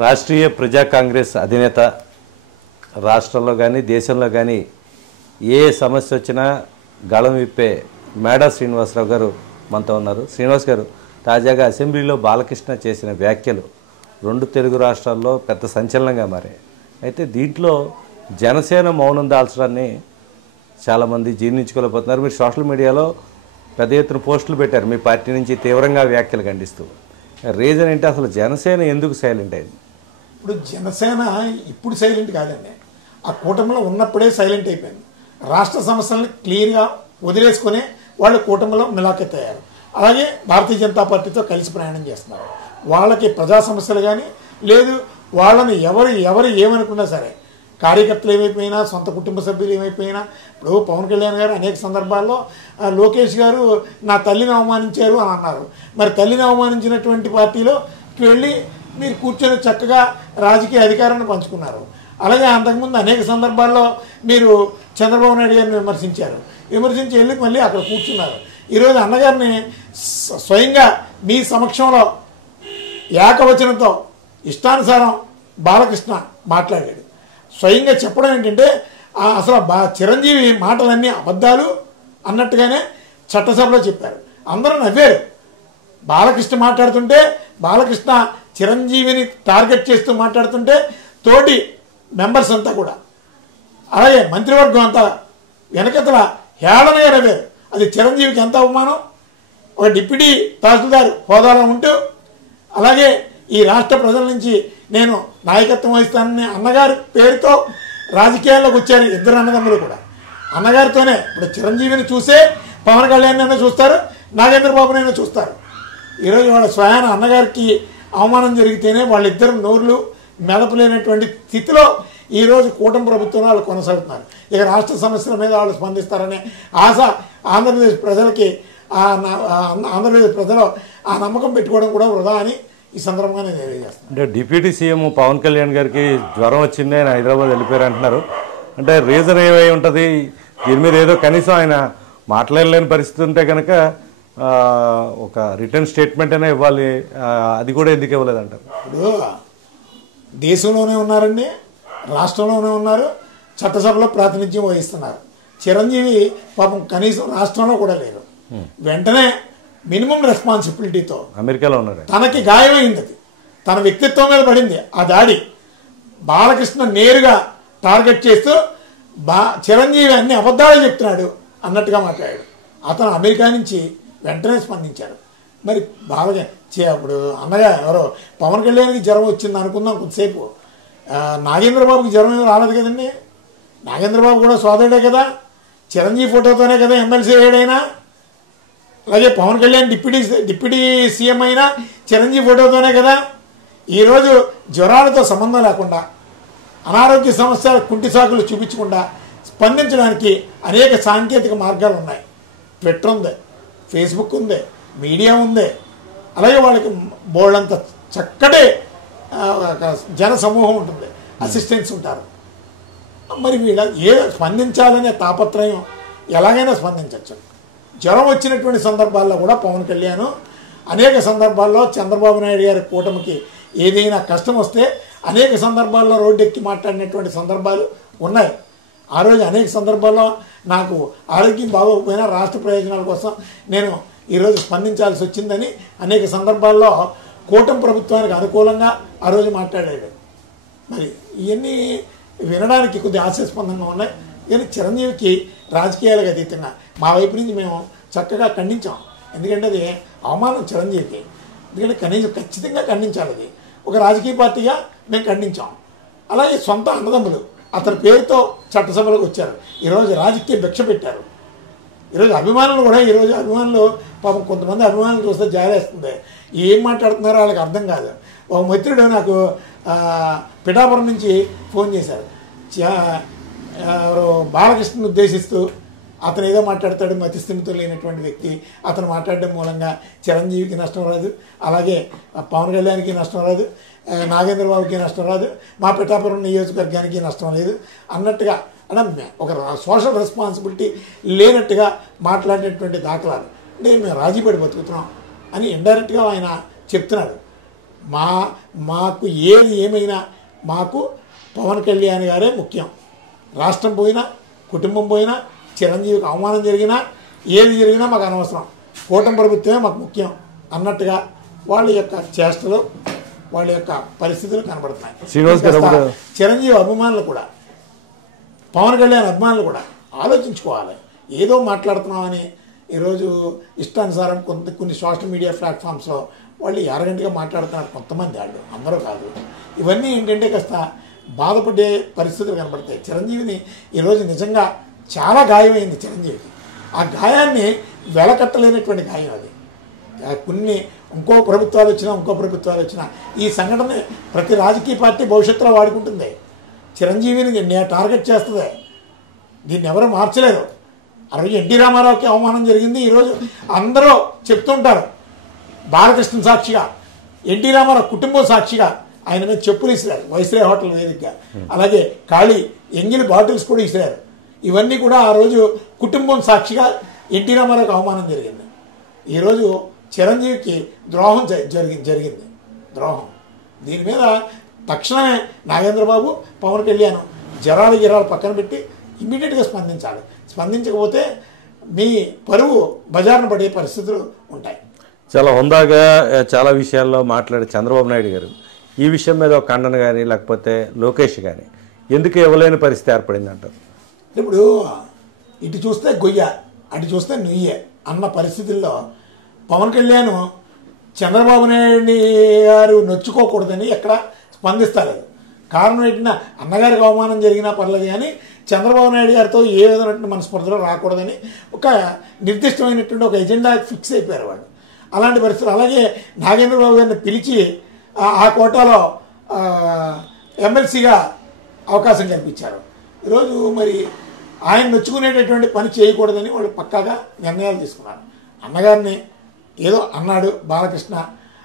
రాష్ట్రీయ ప్రజా కాంగ్రెస్ అధినేత రాష్ట్రంలో కానీ దేశంలో కానీ ఏ సమస్య వచ్చినా గళం విప్పే మేడా శ్రీనివాసరావు గారు మనతో ఉన్నారు. శ్రీనివాస్ గారు, తాజాగా అసెంబ్లీలో బాలకృష్ణ చేసిన వ్యాఖ్యలు రెండు తెలుగు రాష్ట్రాల్లో పెద్ద సంచలనంగా మారాయి. అయితే దీంట్లో జనసేన మౌనం దాల్చడాన్ని చాలామంది జీర్ణించుకోలేకపోతున్నారు. మీరు సోషల్ మీడియాలో పెద్ద ఎత్తున పోస్టులు పెట్టారు మీ పార్టీ నుంచి తీవ్రంగా వ్యాఖ్యలు ఖండిస్తూ. రీజన్ ఏంటి? అసలు జనసేన ఎందుకు సైలెంట్ అయింది? ఇప్పుడు జనసేన ఇప్పుడు సైలెంట్ కాదండి, ఆ కూటమిలో ఉన్నప్పుడే సైలెంట్ అయిపోయింది. రాష్ట్ర సమస్యలను క్లియర్గా వదిలేసుకుని వాళ్ళు కూటమిలో మిలాఖతయ్యారు. అలాగే భారతీయ జనతా పార్టీతో కలిసి ప్రయాణం చేస్తున్నారు. వాళ్ళకి ప్రజా సమస్యలు కానీ లేదు, వాళ్ళని ఎవరు ఏమనుకున్నా సరే, కార్యకర్తలు ఏమైపోయినా, సొంత కుటుంబ సభ్యులు ఏమైపోయినా, ఇప్పుడు పవన్ కళ్యాణ్ గారు అనేక సందర్భాల్లో లోకేష్ గారు నా తల్లిని అవమానించారు అని అన్నారు. మరి తల్లిని అవమానించినటువంటి పార్టీలోకి వెళ్ళి మీరు కూర్చొని చక్కగా రాజకీయ అధికారాన్ని పంచుకున్నారు. అలాగే అంతకుముందు అనేక సందర్భాల్లో మీరు చంద్రబాబు నాయుడు గారిని విమర్శించి వెళ్ళి మళ్ళీ అక్కడ కూర్చున్నారు. ఈరోజు అన్నగారిని స్వయంగా మీ సమక్షంలో ఏకవచనంతో ఇష్టానుసారం బాలకృష్ణ మాట్లాడాడు. స్వయంగా చెప్పడం ఏంటంటే అసలు చిరంజీవి మాటలన్నీ అబద్ధాలు అన్నట్టుగానే చట్టసభలో చెప్పారు. అందరూ నవ్వారు. బాలకృష్ణ మాట్లాడుతుంటే, బాలకృష్ణ చిరంజీవిని టార్గెట్ చేస్తూ మాట్లాడుతుంటే తోటి మెంబర్స్ అంతా కూడా, అలాగే మంత్రివర్గం అంతా వెనకతల హేళనగా నవ్వారు. అది చిరంజీవికి ఎంత అవమానం. ఒక డిప్యూటీ తహసీల్దార్ హోదాలో ఉంటూ, అలాగే ఈ రాష్ట్ర ప్రజల నుంచి నేను నాయకత్వం వహిస్తానని అన్నగారి పేరుతో రాజకీయాల్లోకి వచ్చారు ఇద్దరు అన్నదమ్ములు కూడా. అన్నగారితోనే ఇప్పుడు చిరంజీవిని చూసే పవన్ కళ్యాణ్ అయినా చూస్తారు, నాగేంద్రబాబునైనా చూస్తారు. ఈరోజు వాళ్ళ స్వయాన అన్నగారికి అవమానం జరిగితేనే వాళ్ళిద్దరు నోర్లు మెదపలేనటువంటి స్థితిలో ఈరోజు కూటమి ప్రభుత్వం వాళ్ళు కొనసాగుతున్నారు. ఇక రాష్ట్ర సమస్యల మీద వాళ్ళు స్పందిస్తారనే ఆశ ఆంధ్రప్రదేశ్ ప్రజలకి, ఆంధ్రప్రదేశ్ ప్రజలు ఆ నమ్మకం పెట్టుకోవడం కూడా వృధా అని ఈ సందర్భంగా నేను తెలియజేస్తాను. అంటే డిప్యూటీ సీఎం పవన్ కళ్యాణ్ గారికి జ్వరం వచ్చింది, ఆయన హైదరాబాద్ వెళ్ళిపోయారు అంటున్నారు. అంటే రీజన్ ఏమై ఉంటుంది? దీని మీద ఏదో కనీసం ఆయన మాట్లాడలేని పరిస్థితి ఉంటే కనుక ఒక రిటర్న్ స్టేట్మెంట్ అయినా ఇవ్వాలి, అది కూడా ఎందుకు ఇవ్వలేదంటారు? ఇప్పుడు దేశంలోనే ఉన్నారండి, రాష్ట్రంలోనే ఉన్నారు, చట్టసభలో ప్రాతినిధ్యం వహిస్తున్నారు. చిరంజీవి పాపం కనీసం రాష్ట్రంలో కూడా లేరు. వెంటనే మినిమం రెస్పాన్సిబిలిటీతో అమెరికాలో ఉన్నారు. తనకి గాయమైంది, అది తన వ్యక్తిత్వం మీద పడింది ఆ దాడి. బాలకృష్ణ నేరుగా టార్గెట్ చేస్తూ చిరంజీవి అన్ని అబద్ధాలు చెప్తున్నాడు అన్నట్టుగా మాట్లాడాడు. అతను అమెరికా నుంచి వెంటనే స్పందించారు. మరి అప్పుడు అన్నగా ఎవరో పవన్ కళ్యాణ్కి జ్వరం వచ్చింది అనుకుందాం కొద్దిసేపు, నాగేంద్రబాబుకి జ్వరం ఏమీ రాలేదు కదండి. నాగేంద్రబాబు కూడా సోదరుడే కదా, చిరంజీవి ఫోటోతోనే కదా ఎమ్మెల్సీ అయ్యాడైనా. అలాగే పవన్ కళ్యాణ్ డిప్యూటీ సీఎం అయినా చిరంజీవి ఫోటోతోనే కదా. ఈరోజు జ్వరాలతో సంబంధం లేకుండా, అనారోగ్య సమస్యల కుంటి సాకులు చూపించకుండా స్పందించడానికి అనేక సాంకేతిక మార్గాలు ఉన్నాయి. ట్విట్టర్ ఉంది, ఫేస్బుక్ ఉంది, మీడియా ఉంది, అలాగే వాళ్ళకి బోల్డంత చక్కటి జన సమూహం ఉంటుంది, అసిస్టెంట్స్ ఉంటారు. మరి వీళ్ళ స్పందించాలనే తాపత్రయం ఎలాగైనా స్పందించవచ్చు. జ్వరం వచ్చినటువంటి సందర్భాల్లో కూడా పవన్ కళ్యాణ్ అనేక సందర్భాల్లో చంద్రబాబు నాయుడు గారి కూటమికి ఏదైనా కష్టం వస్తే అనేక సందర్భాల్లో రోడ్డెక్కి మాట్లాడినటువంటి సందర్భాలు ఉన్నాయి. ఆ రోజు అనేక సందర్భాల్లో నాకు ఆరోగ్యం బాగోకపోయినా రాష్ట్ర ప్రయోజనాల కోసం నేను ఈరోజు స్పందించాల్సి వచ్చిందని అనేక సందర్భాల్లో కూటమి ప్రభుత్వానికి అనుకూలంగా ఆ రోజు మాట్లాడాడు. మరి ఇవన్నీ వినడానికి కొద్దిగా హాస్యాస్పందంగా ఉన్నాయి. కానీ చిరంజీవికి రాజకీయాలకు అతీతంగా మా వైపు నుంచి మేము చక్కగా ఖండించాం. ఎందుకంటే అది అవమానం చిరంజీవికి. ఎందుకంటే కనీసం ఖచ్చితంగా ఖండించాలి. అది ఒక రాజకీయ పార్టీగా మేము ఖండించాం. అలాగే సొంత అన్నదమ్ములు అతని పేరుతో చట్టసభలోకి వచ్చారు. ఈరోజు రాజకీయ భిక్ష పెట్టారు. ఈరోజు అభిమానులు కూడా, ఈరోజు అభిమానులు పాపం కొంతమంది అభిమానులు చూస్తే జాలేస్తుంది. ఏం మాట్లాడుతున్నారో వాళ్ళకి అర్థం కాదు. ఒక మిత్రుడు నాకు పిఠాపురం నుంచి ఫోన్ చేశారు. బాలకృష్ణను ఉద్దేశిస్తూ అతను ఏదో మాట్లాడతాడు, మతిస్థిమితం లేనటువంటి వ్యక్తి, అతను మాట్లాడడం మూలంగా చిరంజీవికి నష్టం రాదు, అలాగే పవన్ కళ్యాణ్కి నష్టం రాదు, నాగేంద్రబాబుకి నష్టం రాదు, మా పిఠాపురం నియోజకవర్గానికి నష్టం లేదు అన్నట్టుగా అంటే ఒక సోషల్ రెస్పాన్సిబిలిటీ లేనట్టుగా మాట్లాడినటువంటి దాఖలాలు. అంటే మేము రాజీ పడి బతుకుతున్నాం అని ఇండైరెక్ట్గా ఆయన చెప్తున్నాడు. మాకు ఏది ఏమైనా మాకు పవన్ కళ్యాణ్ గారే ముఖ్యం. రాష్ట్రం పోయినా, కుటుంబం పోయినా, చిరంజీవికి అవమానం జరిగినా, ఏది జరిగినా మాకు అనవసరం, కూటమి ప్రభుత్వమే మాకు ముఖ్యం అన్నట్టుగా వాళ్ళ యొక్క చేష్టలు, వాళ్ళ యొక్క పరిస్థితులు కనబడుతున్నాయి. చిరంజీవి అభిమానులు కూడా, పవన్ కళ్యాణ్ అభిమానులు కూడా ఆలోచించుకోవాలి. ఏదో మాట్లాడుతున్నామని ఈరోజు ఇష్టానుసారం కొన్ని సోషల్ మీడియా ప్లాట్ఫామ్స్లో వాళ్ళు అరగంటగా మాట్లాడుతున్నారు కొంతమంది, వాళ్ళు అందరూ కాదు. ఇవన్నీ ఏంటంటే కాస్త బాధపడే పరిస్థితులు కనబడతాయి. చిరంజీవిని ఈరోజు నిజంగా చాలా గాయమైంది చిరంజీవికి. ఆ గాయాన్ని వెలకట్టలేనటువంటి గాయం అది. కొన్ని ఇంకో ప్రభుత్వాలు వచ్చినా ఈ సంఘటన ప్రతి రాజకీయ పార్టీ భవిష్యత్తులో వాడుకుంటుంది. చిరంజీవిని టార్గెట్ చేస్తుంది. దీన్ని ఎవరు మార్చలేరు. ఆ రోజు ఎన్టీ రామారావుకి అవమానం జరిగింది. ఈరోజు అందరూ చెప్తుంటారు, బాలకృష్ణ సాక్షిగా, ఎన్టీ రామారావు కుటుంబం సాక్షిగా ఆయన మీద చెప్పులు ఇసిరారు వైస్రాయ్ హోటల్ వేదికగా. అలాగే ఖాళీ ఎంగిలి బాటిల్స్ కూడా ఇసిరారు. ఇవన్నీ కూడా ఆ రోజు కుటుంబం సాక్షిగా ఎన్టీ రామారావుకి అవమానం జరిగింది. ఈరోజు చిరంజీవికి ద్రోహం జరిగింది. ద్రోహం దీని మీద తక్షణమే నాగేంద్రబాబు, పవన్ కళ్యాణ్ గిరాలు పక్కన పెట్టి ఇమ్మీడియట్గా స్పందించాలి. స్పందించకపోతే మీ పరువు బజార్ను పడే పరిస్థితులు ఉంటాయి. చాలా హుందాగా చాలా విషయాల్లో మాట్లాడే చంద్రబాబు నాయుడు గారు ఈ విషయం మీద ఒక ఖండన కానీ లేకపోతే లోకేష్ కానీ ఎందుకు ఇవ్వలేని పరిస్థితి ఏర్పడింది అంటారు? ఇప్పుడు ఇటు చూస్తే గొయ్య, అటు చూస్తే నుయ్యే అన్న పరిస్థితుల్లో పవన్ కళ్యాణ్ చంద్రబాబు నాయుడు గారు నొచ్చుకోకూడదని ఎక్కడ స్పందిస్తారు. కారణం ఏంటంటే అన్నగారికి అవమానం జరిగినా పర్లేదు కానీ చంద్రబాబు నాయుడు గారితో ఏ విధమైనటువంటి మనస్పర్ధలో రాకూడదని ఒక నిర్దిష్టమైనటువంటి ఒక ఎజెండా ఫిక్స్ అయిపోయారు వాళ్ళు. అలాంటి పరిస్థితులు. అలాగే నాగేంద్రబాబు గారిని పిలిచి ఆ కోటాలో ఎమ్మెల్సీగా అవకాశం కల్పించారు. ఈరోజు మరి ఆయన నొచ్చుకునేటటువంటి పని చేయకూడదని వాళ్ళు పక్కాగా నిర్ణయాలు తీసుకున్నారు. అన్నగారిని ఏదో అన్నాడు బాలకృష్ణ,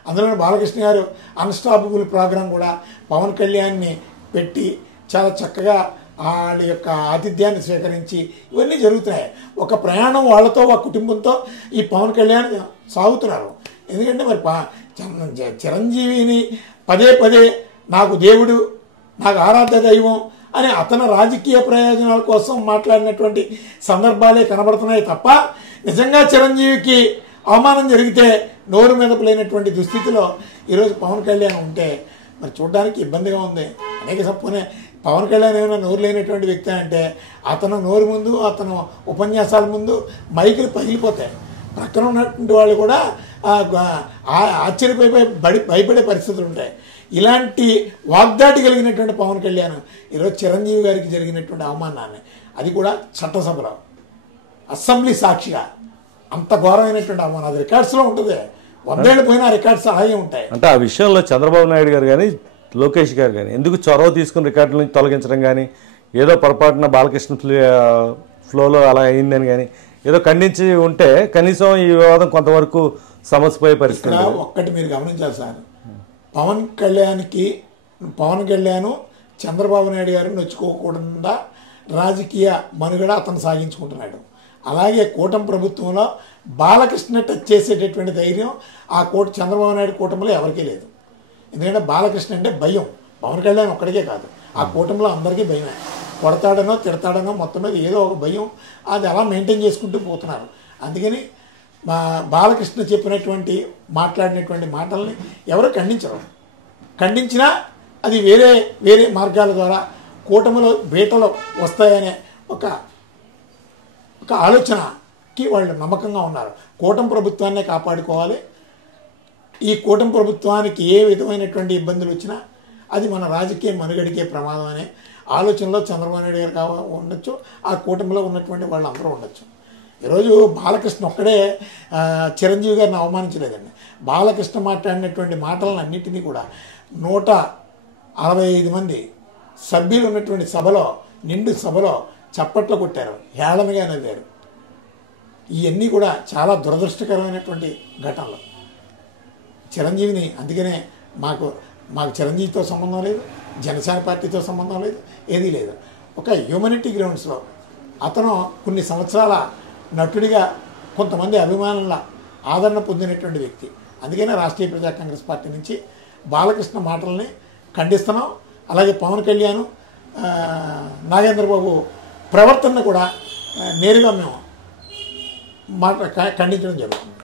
అందులో బాలకృష్ణ గారు అన్స్టాపబుల్ ప్రోగ్రాం కూడా పవన్ కళ్యాణ్ని పెట్టి చాలా చక్కగా వాళ్ళ యొక్క ఆతిథ్యాన్ని స్వీకరించి ఇవన్నీ జరుగుతున్నాయి. ఒక ప్రయాణం వాళ్ళతో, ఒక కుటుంబంతో ఈ పవన్ కళ్యాణ్ సాగుతున్నారు. ఎందుకంటే మరి చిరంజీవిని పదే పదే నాకు దేవుడు, నాకు ఆరాధ్య దైవం అని అతని రాజకీయ ప్రయోజనాల కోసం మాట్లాడినటువంటి సందర్భాలే కనబడుతున్నాయి తప్ప నిజంగా చిరంజీవికి అవమానం జరిగితే నోరు మెదపలేనటువంటి దుస్థితిలో ఈరోజు పవన్ కళ్యాణ్ ఉంటే మరి చూడడానికి ఇబ్బందిగా ఉంది. అనేక సపోనే పవన్ కళ్యాణ్ ఏమైనా నోరు లేనటువంటి వ్యక్తి అంటే అతను నోరు ముందు, అతను ఉపన్యాసాల ముందు మైకులు పగిలిపోతాయి. ప్రక్కన ఉన్నటువంటి వాళ్ళు కూడా ఆశ్చర్యపోయి భయపడే పరిస్థితులు ఉంటాయి. ఇలాంటి వాగ్దాటి కలిగినటువంటి పవన్ కళ్యాణ్ ఈరోజు చిరంజీవి గారికి జరిగినటువంటి అవమానాన్ని, అది కూడా చట్టసభలో అసెంబ్లీ సాక్షిగా అంత ఘోరమైనటువంటి అవమానం అది రికార్డ్స్లో ఉంటుంది. 100 ఏళ్ళు పోయినా రికార్డ్స్ అలాగే ఉంటాయి. అంటే ఆ విషయంలో చంద్రబాబు నాయుడు గారు కానీ లోకేష్ గారు కానీ ఎందుకు చొరవ తీసుకుని రికార్డుల నుంచి తొలగించడం కానీ, ఏదో పొరపాటున బాలకృష్ణ ఫ్లోలో అలా అయిందని కానీ ఏదో ఖండించి ఉంటే కనీసం ఈ వివాదం కొంతవరకు సమస్యపోయే పరిస్థితి. ఒక్కటి మీరు గమనించాలి సార్, పవన్ కళ్యాణ్ చంద్రబాబు నాయుడు గారు నొచ్చుకోకుండా రాజకీయ మనుగడ అతను సాగించుకుంటున్నాడు. అలాగే కూటమి ప్రభుత్వంలో బాలకృష్ణ టచ్ చేసేటటువంటి ధైర్యం ఆ చంద్రబాబు నాయుడు కూటమిలో ఎవరికీ లేదు. ఎందుకంటే బాలకృష్ణ అంటే భయం, పవన్ కళ్యాణ్ ఒక్కడికే కాదు, ఆ కూటమిలో అందరికీ భయమే. కొడతాడనో తిడతాడనో మొత్తం మీద ఏదో ఒక భయం, అది అలా మెయింటైన్ చేసుకుంటూ పోతున్నారు. అందుకని బాలకృష్ణ చెప్పినటువంటి మాట్లాడినటువంటి మాటల్ని ఎవరు ఖండించరు. ఖండించినా అది వేరే వేరే మార్గాల ద్వారా కూటమిలో బీటలు వస్తాయనే ఒక ఆలోచనకి వాళ్ళు నమ్మకంగా ఉన్నారు. కూటమి ప్రభుత్వాన్నే కాపాడుకోవాలి. ఈ కూటమి ప్రభుత్వానికి ఏ విధమైనటువంటి ఇబ్బందులు వచ్చినా అది మన రాజకీయ మనుగడికే ప్రమాదం అనే ఆలోచనలో చంద్రబాబు నాయుడు గారు ఉండొచ్చు, ఆ కూటమిలో ఉన్నటువంటి వాళ్ళు అందరూ ఉండొచ్చు. ఈరోజు బాలకృష్ణ ఒక్కడే చిరంజీవి గారిని అవమానించలేదండి. బాలకృష్ణ మాట్లాడినటువంటి మాటలను అన్నింటినీ కూడా 165 మంది సభ్యులు ఉన్నటువంటి సభలో, నిండు సభలో చప్పట్లు కొట్టారు, హేళనగా నవ్వారు. ఇవన్నీ కూడా చాలా దురదృష్టకరమైనటువంటి ఘటనలు. చిరంజీవిని అందుకనే మాకు చిరంజీవితో సంబంధం లేదు, జనసేన పార్టీతో సంబంధం లేదు, ఏదీ లేదు. ఒక హ్యూమనిటీ గ్రౌండ్స్లో అతను కొన్ని సంవత్సరాల నటుడిగా కొంతమంది అభిమానుల ఆదరణ పొందినటువంటి వ్యక్తి. అందుకనే రాష్ట్రీయ ప్రజా కాంగ్రెస్ పార్టీ నుంచి బాలకృష్ణ మాటల్ని ఖండిస్తున్నాం. అలాగే పవన్ కళ్యాణ్, నాగేంద్రబాబు ప్రవర్తనను కూడా నేరుగా మేము ఖండించడం జరుగుతుంది.